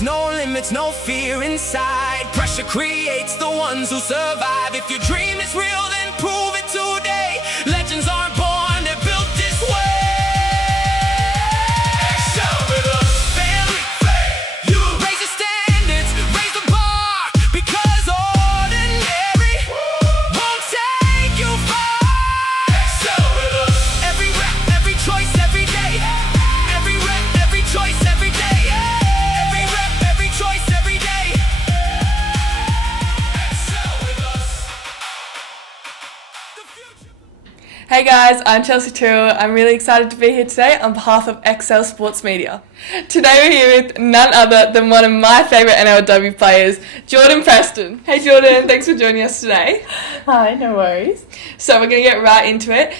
There's no limits, no fear inside. Pressure creates the ones who survive. If your dream is real, then prove it today. Legends aren't born, they're built this way. Excel with us, family. You raise the standards, raise the bar, because ordinary won't take you far. Excel with us. Every rep, every choice, every day. Every rep, every choice, every day. Every rep, every choice, every day. Excel with us. The future. Hey guys, I'm Chelsea Tyrrell. I'm really excited to be here today on behalf of XL Sports Media. Today we're here with none other than one of my favourite NRLW players, Jordyn Preston. Hey Jordyn, thanks for joining us today. Hi, no worries. So we're going to get right into it.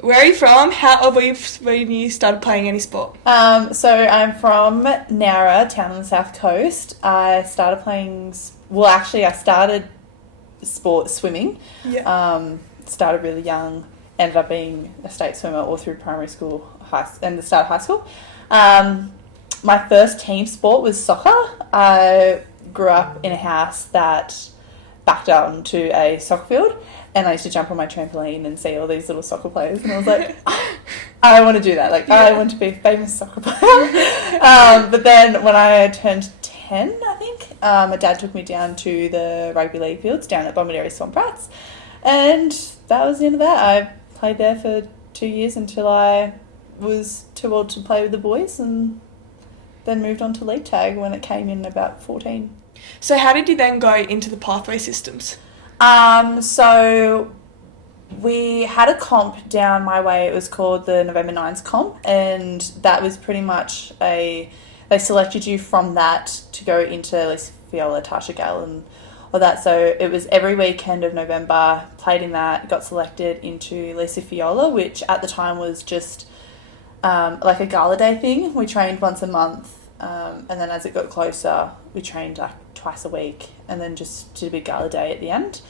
Where are you from? How old were you when you started playing any sport? So I'm from Nowra, town on the south coast. I started playing, I started swimming. Yeah. Started really young, ended up being a state swimmer all through primary school and the start of high school. My first team sport was soccer. I grew up in a house that backed out onto a soccer field, and I used to jump on my trampoline and see all these little soccer players, and I was like, I want to do that. I want to be a famous soccer player. But then when I turned 10, I think, my dad took me down to the rugby league fields down at Bombardary Swamp Rats, and that was the end of that. I played there for 2 years until I was too old to play with the boys, and then moved on to league tag when it came in about 14. So how did you then go into the pathway systems? So we had a comp down my way. It was called the November 9s comp, and that was pretty much they selected you from that to go into Lisa Fiola, Tarsha Gale and all that. So it was every weekend of November, played in that, got selected into Lisa Fiola, which at the time was just like a gala day thing. We trained once a month, and then as it got closer, we trained like twice a week, and then just did a big gala day at the end.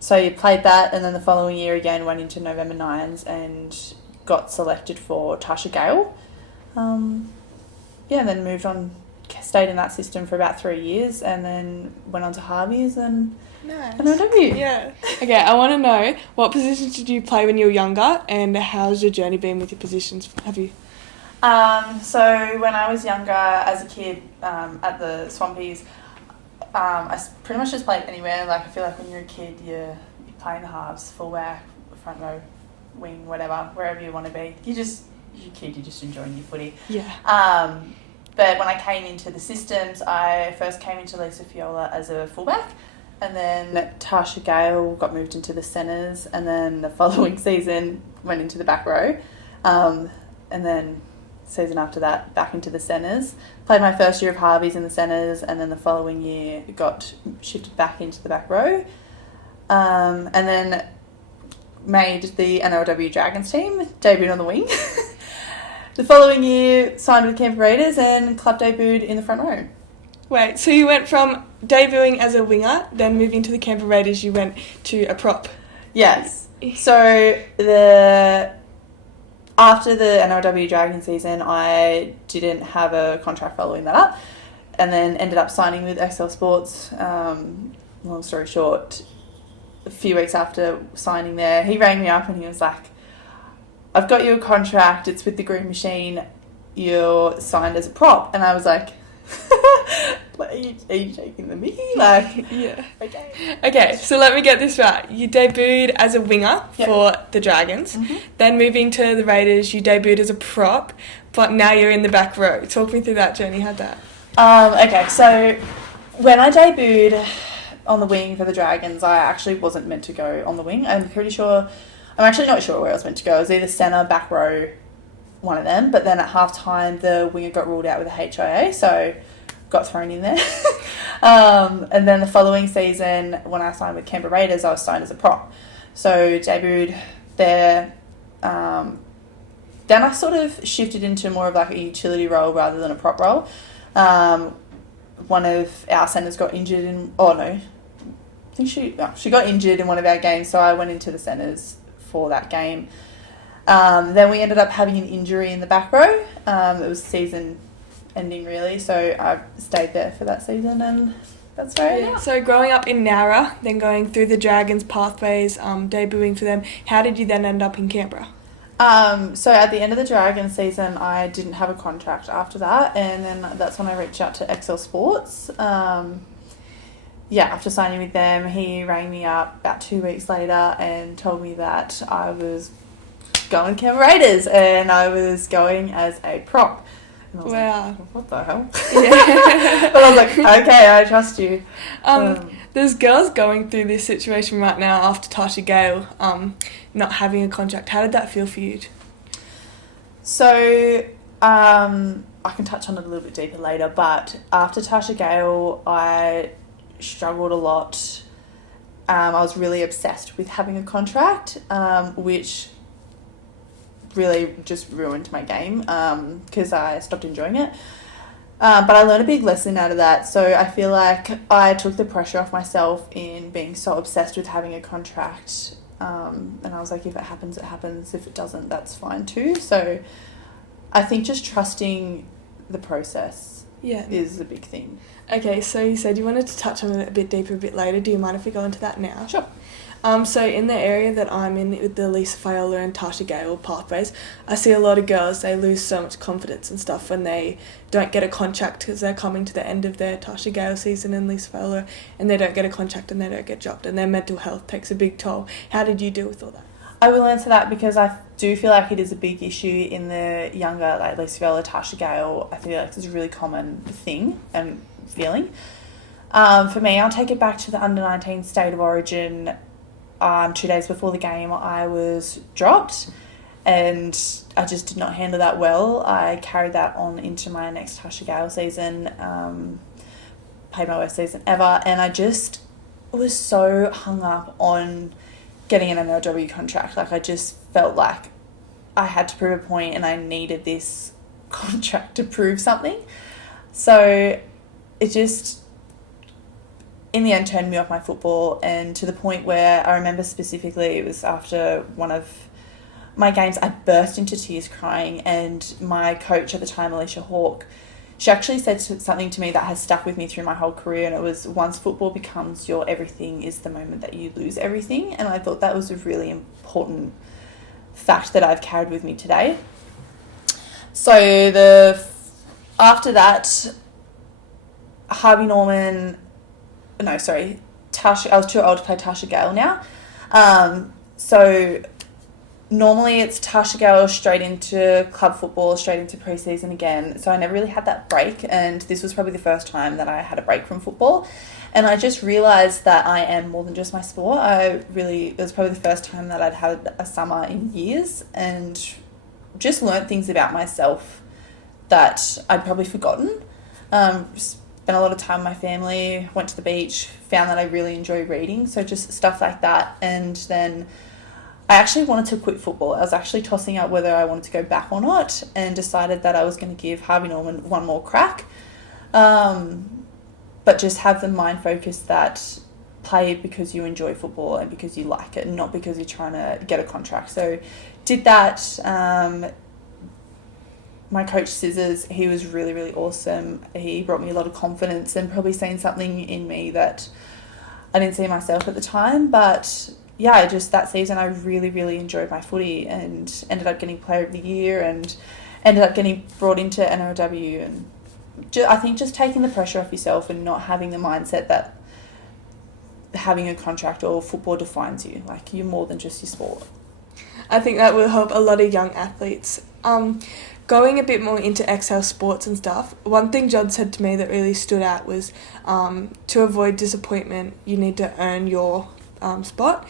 So you played that, and then the following year again went into November 9s and got selected for Tarsha Gale. And then moved on, stayed in that system for about 3 years, and then went on to Harvey's and Nice. NRLW. Yeah. Okay, I want to know, what positions did you play when you were younger, and how's your journey been with your positions? Have you? So when I was younger, as a kid, at the Swampies, I pretty much just played anywhere. Like, I feel like when you're a kid, you play in the halves, fullback, front row, wing, whatever, wherever you want to be. You're a kid, you're just enjoying your footy. Yeah. But when I came into the systems, I first came into Lisa Fiola as a fullback, and then Tarsha Gale got moved into the centres, and then the following season went into the back row, and then season after that back into the centres. Played my first year of Harvey's in the centres, and then the following year got shifted back into the back row, and then made the NRLW Dragons team, debuted on the wing. The following year, signed with Canberra Raiders and club debuted in the front row. Wait, so you went from debuting as a winger, then moving to the Canberra Raiders, you went to a prop? Yes. So after the NRLW Dragon season, I didn't have a contract following that up, and then ended up signing with XL Sports. Long story short, a few weeks after signing there, he rang me up and he was like, I've got you a contract, it's with the Green Machine, you're signed as a prop. And I was like, are you shaking the mickey? Like, yeah. Okay. Okay, so let me get this right. You debuted as a winger for the Dragons, then moving to the Raiders, you debuted as a prop, but now you're in the back row. Talk me through that journey, how'd that? Okay, so when I debuted on the wing for the Dragons, I actually wasn't meant to go on the wing. I'm actually not sure where I was meant to go. It was either centre, back row, one of them. But then at half-time, the winger got ruled out with a HIA, so got thrown in there. And then the following season, when I signed with Canberra Raiders, I was signed as a prop. So debuted there. Then I sort of shifted into more of like a utility role rather than a prop role. One of our centres got injured I think she got injured in one of our games, so I went into the centres for that game. Then we ended up having an injury in the back row. It was season ending really. So I stayed there for that season, and that's where I am now. So growing up in Nowra, then going through the Dragons pathways, debuting for them, how did you then end up in Canberra? So at the end of the Dragon season, I didn't have a contract after that, and then that's when I reached out to XL Sports. After signing with them, he rang me up about 2 weeks later and told me that I was going Canberra Raiders, and I was going as a prop. And I was like, what the hell? Yeah. But I was like, okay, I trust you. There's girls going through this situation right now after Tarsha Gale not having a contract. How did that feel for you? So, I can touch on it a little bit deeper later, but after Tarsha Gale, I struggled a lot. I was really obsessed with having a contract, which really just ruined my game because I stopped enjoying it. But I learned a big lesson out of that. So I feel like I took the pressure off myself in being so obsessed with having a contract. And I was like, if it happens, it happens. If it doesn't, that's fine too. So I think just trusting the process is a big thing. Okay, so you said you wanted to touch on it a bit deeper a bit later. Do you mind if we go into that now? Sure. So in the area that I'm in with the Lisa Fiola and Tarsha Gale pathways, I see a lot of girls, they lose so much confidence and stuff when they don't get a contract because they're coming to the end of their Tarsha Gale season and Lisa Fiola, and they don't get a contract and they don't get dropped, and their mental health takes a big toll. How did you deal with all that? I will answer that because I do feel like it is a big issue in the younger, like Lisa Fiola, Tarsha Gale. I feel like it's a really common thing and feeling. For me, I'll take it back to the under-19 State of Origin. 2 days before the game, I was dropped and I just did not handle that well. I carried that on into my next Tarsha Gale season, played my worst season ever, and I just was so hung up on getting an NRLW contract. Like, I just felt like I had to prove a point and I needed this contract to prove something. So it just, in the end, turned me off my football, and to the point where I remember specifically it was after one of my games, I burst into tears crying, and my coach at the time, Alicia Hawke, she actually said something to me that has stuck with me through my whole career, and it was, once football becomes your everything is the moment that you lose everything. And I thought that was a really important fact that I've carried with me today. So after that, Tarsha, I was too old to play Tarsha Gale now. So normally it's Tarsha Gale straight into club football, straight into pre-season again. So I never really had that break, and this was probably the first time that I had a break from football. And I just realised that I am more than just my sport. It was probably the first time that I'd had a summer in years, and just learnt things about myself that I'd probably forgotten. Spent a lot of time with my family, went to the beach, found that I really enjoy reading, so just stuff like that. And then I actually wanted to quit football. I was actually tossing up whether I wanted to go back or not, and decided that I was going to give Harvey Norman one more crack, but just have the mind focus that play because you enjoy football and because you like it, and not because you're trying to get a contract. So did that. My coach Scissors, he was really, really awesome. He brought me a lot of confidence and probably seen something in me that I didn't see myself at the time. But yeah, just that season I really, really enjoyed my footy and ended up getting Player of the Year and ended up getting brought into NRLW. And I think just taking the pressure off yourself and not having the mindset that having a contract or football defines you. Like, you're more than just your sport. I think that will help a lot of young athletes. Going a bit more into XL sports and stuff, one thing Judd said to me that really stood out was to avoid disappointment, you need to earn your spot.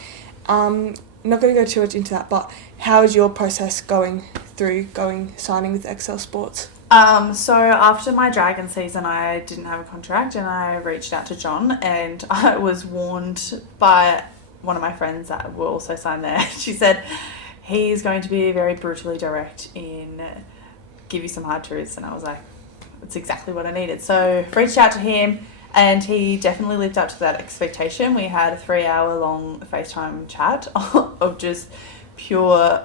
I'm not going to go too much into that, but how is your process signing with XL Sports? So after my Dragon season, I didn't have a contract, and I reached out to John, and I was warned by one of my friends that will also sign there. She said he's going to be very brutally direct in give you some hard truths, and I was like, that's exactly what I needed. So reached out to him, and he definitely lived up to that expectation. We had a 3-hour long FaceTime chat of just pure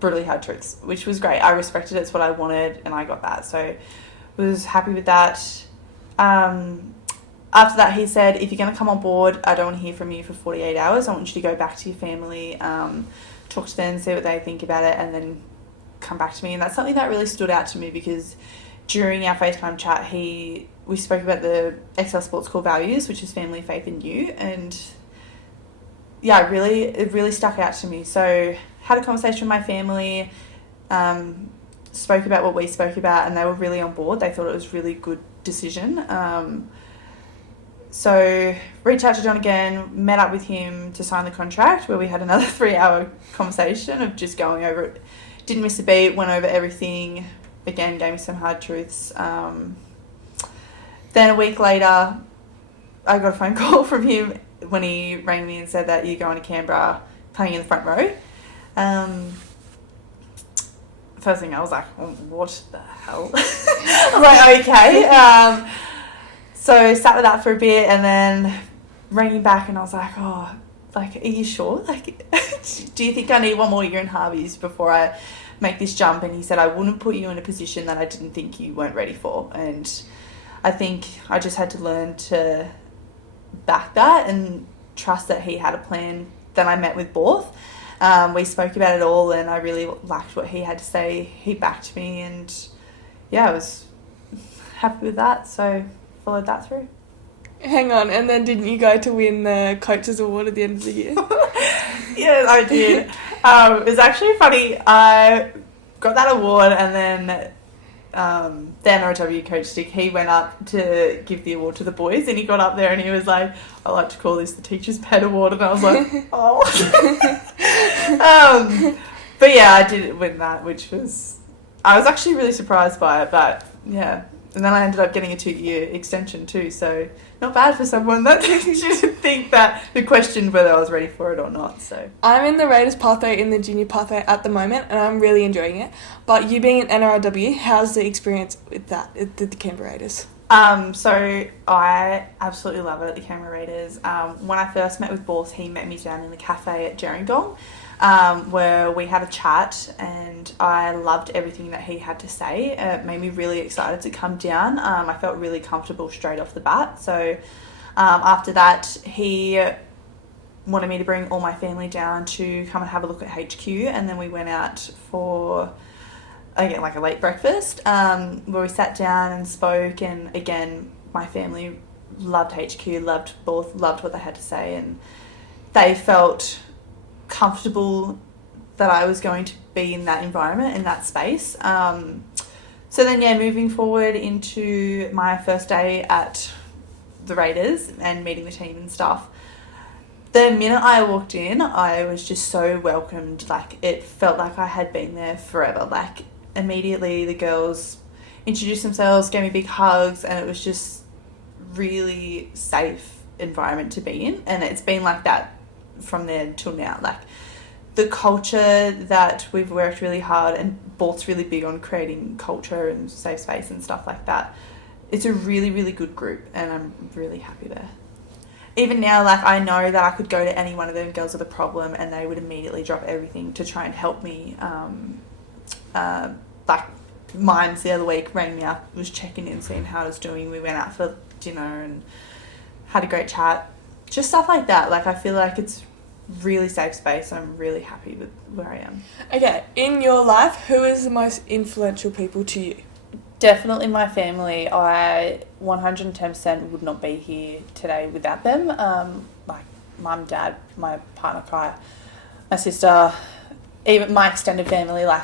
brutally hard truths, which was great. I respected it. It's what I wanted, and I got that. So was happy with that. After that, he said, if you're going to come on board, I don't want to hear from you for 48 hours. I want you to go back to your family, talk to them, see what they think about it, and then come back to me. And that's something that really stood out to me, because during our FaceTime chat, we spoke about the Excel Sports core values, which is family, faith, and you. And yeah, it really stuck out to me. So had a conversation with my family, spoke about what we spoke about, and they were really on board. They thought it was a really good decision. So reached out to John again, met up with him to sign the contract, where we had another 3-hour conversation of just going over it. Didn't miss a beat, went over everything. Again, gave me some hard truths. Then a week later, I got a phone call from him when he rang me and said that you're going to Canberra, playing in the front row. First thing I was like, oh, what the hell? I was like, okay. So sat with that for a bit, and then rang him back, and I was like, oh, like, are you sure? Like, do you think I need one more year in Harvey's before I make this jump? And he said, I wouldn't put you in a position that I didn't think you weren't ready for. And I think I just had to learn to back that and trust that he had a plan. Then I met with both. We spoke about it all, and I really liked what he had to say. He backed me, and yeah, I was happy with that. So followed that through. Hang on, and then didn't you go to win the Coaches Award at the end of the year? Yes, I did. It was actually funny. I got that award, and then the NRLW coach Dick, he went up to give the award to the boys, and he got up there and he was like, I like to call this the Teacher's Pet Award, and I was like, oh. But yeah, I did win that, I was actually really surprised by it, but yeah. And then I ended up getting a 2-year extension too, so not bad for someone that should think that who questioned whether I was ready for it or not. So I'm in the Raiders pathway, in the junior pathway at the moment, and I'm really enjoying it. But you being an NRLW, how's the experience with that at the Canberra Raiders? So I absolutely love it at the Canberra Raiders. When I first met with Borth, he met me down in the cafe at Gerringong, where we had a chat, and I loved everything that he had to say. It made me really excited to come down. I felt really comfortable straight off the bat. So after that, he wanted me to bring all my family down to come and have a look at HQ, and then we went out for, again, like a late breakfast, where we sat down and spoke, and again, my family loved HQ, loved what they had to say, and they felt comfortable that I was going to be in that environment, in that space. So then, yeah, moving forward into my first day at the Raiders and meeting the team and stuff, the minute I walked in, I was just so welcomed. Like, it felt like I had been there forever. Like, immediately the girls introduced themselves, gave me big hugs, and it was just really safe environment to be in. And it's been like that from there till now. Like, the culture that we've worked really hard, and Borth's really big on creating culture and safe space and stuff like that. It's a really, really good group, and I'm really happy there. Even now, like, I know that I could go to any one of them girls with a problem, and they would immediately drop everything to try and help me. Like, Mimes the other week rang me up, was checking in, seeing how I was doing. We went out for dinner and had a great chat. Just stuff like that. Like, I feel like it's really safe space. I'm really happy with where I am. Okay, in your life, who is the most influential people to you? Definitely my family. I 110% would not be here today without them. Like, mum, dad, my partner Kai, my sister, even my extended family. Like,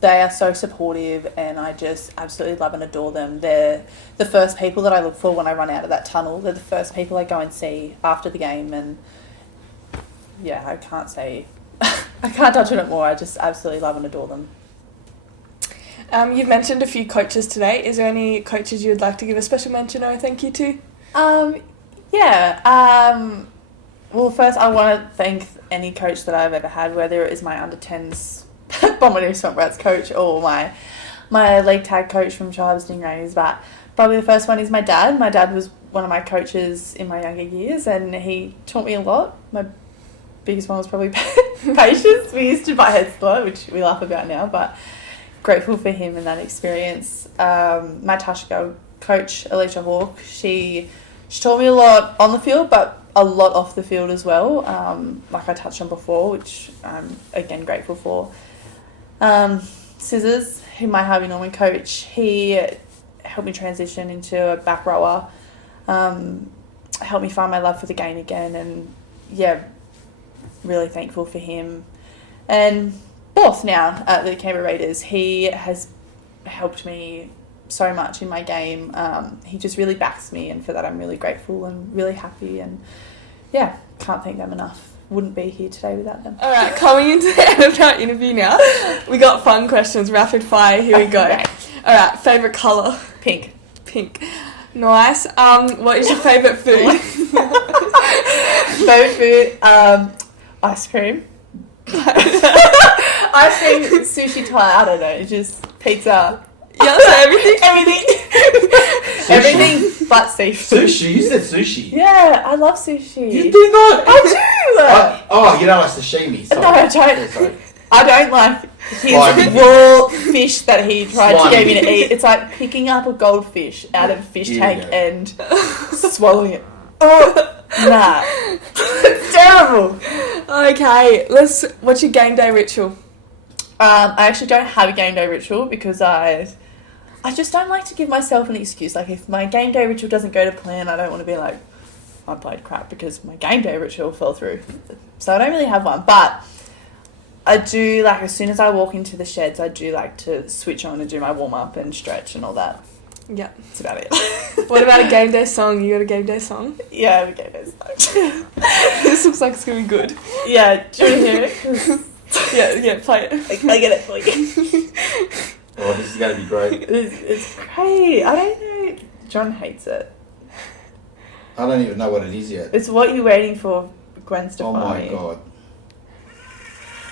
they are so supportive, and I just absolutely love and adore them. They're the first people that I look for when I run out of that tunnel. They're the first people I go and see after the game, and yeah, I can't touch on it more. I just absolutely love and adore them. You've mentioned a few coaches today. Is there any coaches you would like to give a special mention or a thank you to? Well, first I want to thank any coach that I've ever had, whether it is my under-10s Bombardier Swamp Rats coach or my league tag coach from Tribes Stingrays. But probably the first one is my dad. My dad was one of my coaches in my younger years, and he taught me a lot. My biggest one was probably patience. We used to butt heads a lot, which we laugh about now, but grateful for him and that experience. My Tarsha Gale coach, Alicia Hawke, she taught me a lot on the field, but a lot off the field as well, like I touched on before, which I'm again grateful for. Scissors, who my Harvey Norman coach, he helped me transition into a back rower, helped me find my love for the game again, and yeah, really thankful for him. And Borth now at the Canberra Raiders, he has helped me so much in my game. He just really backs me, and for that I'm really grateful and really happy, and yeah, can't thank them enough. Wouldn't be here today without them. Alright, coming into the end of our interview now, we got fun questions, rapid fire, here we go. Okay. Alright, favourite colour? Pink. Pink. Nice. What is your favourite food? Favourite food? Ice cream. Ice cream, sushi, Thai, I don't know, just pizza. Yeah, so everything? Everything but seafood. Sushi? You said sushi. Yeah, I love sushi. You do not. I do! Oh, you don't like sashimi. Sorry. No, I don't. Yeah, sorry. I don't like his Slimy. raw fish that he tried Slimy. to get me to eat. It's like picking up a goldfish out of a fish Here you tank go. and swallowing it. Oh, nah. It's terrible. Okay, what's your game day ritual? I actually don't have a game day ritual because I just don't like to give myself an excuse. Like, if my game day ritual doesn't go to plan, I don't want to be like, I played crap because my game day ritual fell through. So I don't really have one. But I do, like, as soon as I walk into the sheds, I do like to switch on and do my warm-up and stretch and all that. Yeah. That's about it. What about a game day song? You got a game day song? Yeah, I have a game day song. This looks like it's going to be good. Yeah, do you want to hear it? 'Cause Yeah, play it. I get it for you. Oh, this is going to be great. It's great. I don't know. John hates it. I don't even know what it is yet. It's What You Waiting For, Gwen Oh Stefani. my god.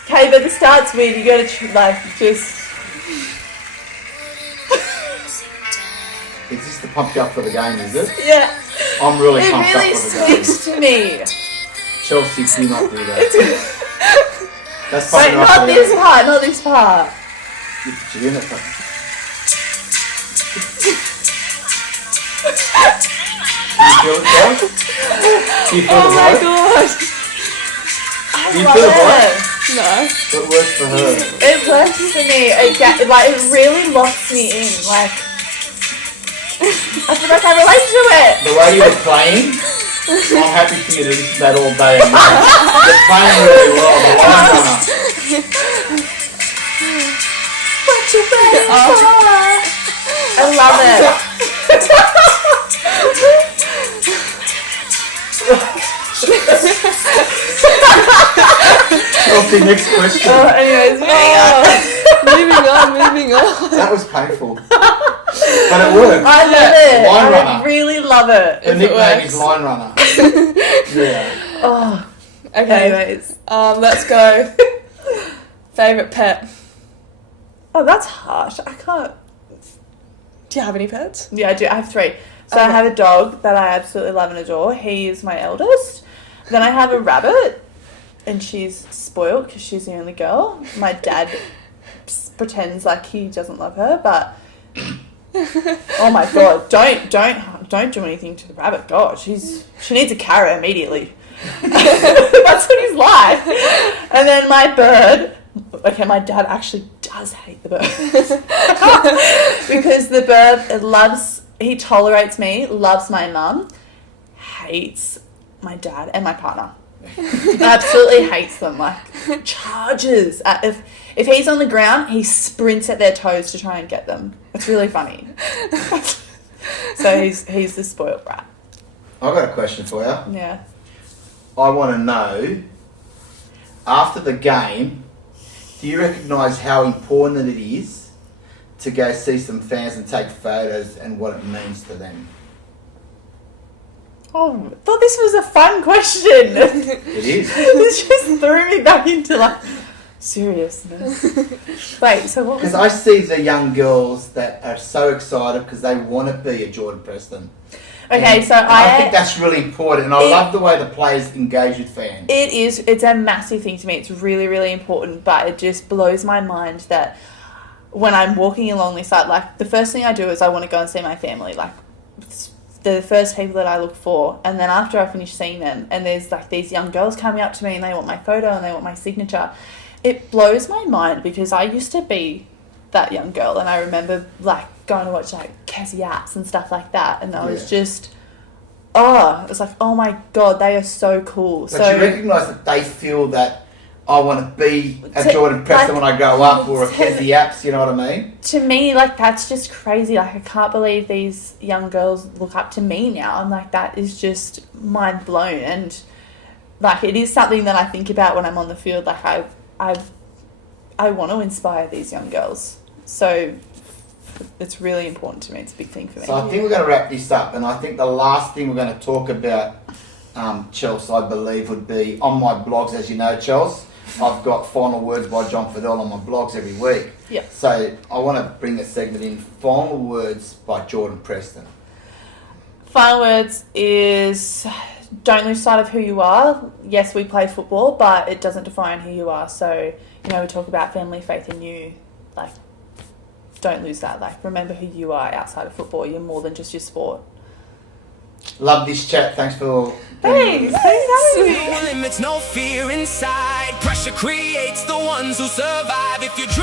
Okay, but the start's weird. You gotta just. Is this to pump you up for the game, is it? Yeah. I'm really It pumped really up for the game. speaks to me. Chelsea, do not do that. That's probably Wait, not not for this them. part. Not this part. You tune it. Do you feel it, guys? Do you feel Oh the my vibe? god. I Do you love feel the No. vibe? It works for her. It works for me. It really locks me in. Like, I feel like I relate to it. The way you were playing, I'm happy for you to listen to that all day and night. You're playing really well, the line runner. What you waiting for? I love it. Chelsea, next question. Anyways, Moving on. That was painful. But it worked. I love it. Line I runner. really love it. The it nickname works. is Line Runner. Yeah. Oh, Okay, anyways. let's go. Favourite pet? Oh, that's harsh. I can't. Do you have any pets? Yeah, I do. I have 3. So I Okay. have a dog that I absolutely love and adore. He is my eldest. Then I have a rabbit, and she's spoiled because she's the only girl. My dad pretends like he doesn't love her, but oh my god, don't do anything to the rabbit. God, she needs a carrot immediately. That's what he's like. And then my bird. Okay, my dad actually does hate the bird because the bird he tolerates me, loves my mum, hates my dad and my partner. Absolutely hates them. Like, charges. If he's on the ground, he sprints at their toes to try and get them. It's really funny. So he's the spoiled brat. I've got a question for you. Yeah. I want to know, after the game, do you recognise how important it is to go see some fans and take photos and what it means to them? Oh, I thought this was a fun question. It is. This just threw me back into like seriousness. Wait, so what was Because I see the young girls that are so excited because they want to be a Jordyn Preston. Okay, And so I think that's really important, and I love the way the players engage with fans. it's a massive thing to me. It's really, really important, but it just blows my mind that when I'm walking along this side, like, the first thing I do is I want to go and see my family. Like, they're the first people that I look for. And then after I finish seeing them, and there's, like, these young girls coming up to me and they want my photo and they want my signature, it blows my mind because I used to be that young girl. And I remember, like, going to watch, like, Kezzy Apps and stuff like that. And I was just... it was like, oh my God, they are so cool. But you recognise that they feel that I want to be a Jordyn Preston when I grow up, or a Kezzy Apps, you know what I mean? To me, like, that's just crazy. Like, I can't believe these young girls look up to me now. I'm like, that is just mind blown. And, like, it is something that I think about when I'm on the field. Like, I want to inspire these young girls. So it's really important to me. It's a big thing for me. So I think we're going to wrap this up, and I think the last thing we're going to talk about, Chelsea, I believe, would be on my blogs. As you know, Chelsea, I've got final words by John Fidel on my blogs every week. Yeah. So I want to bring a segment in, final words by Jordyn Preston. Final words is, don't lose sight of who you are. Yes, we play football, but it doesn't define who you are. So, you know, we talk about family, faith in you. Like, don't lose that. Like, remember who you are outside of football. You're more than just your sport. Love this chat. Thanks for... Thanks. No limits, no fear inside. Pressure creates the ones who survive. If you dream